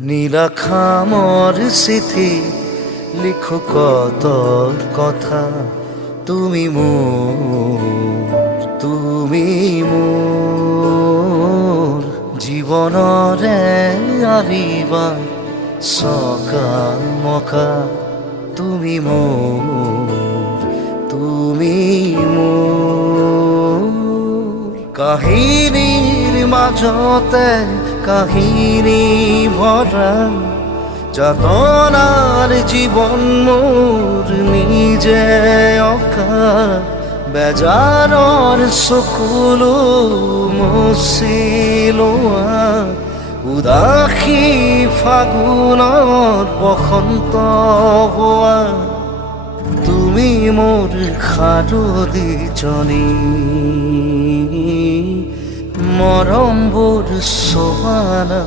নীলাখামর স্মৃতি লিখো কত কথা, তুমি মোর জীবনরে আরিবা সকাল মকা, তুমি মোর কাহিনীৰ মাজতে কাহিনী ভরা, যাতনার জীবন মোর নিজে অকা, বেজাৰৰ চকুলো মুচিলোৱা, উদাসী ফাগুনৰ বসন্ত হোৱা, তুমি মোর সাৰুদিজনী মৰমবোৰ চোৱানা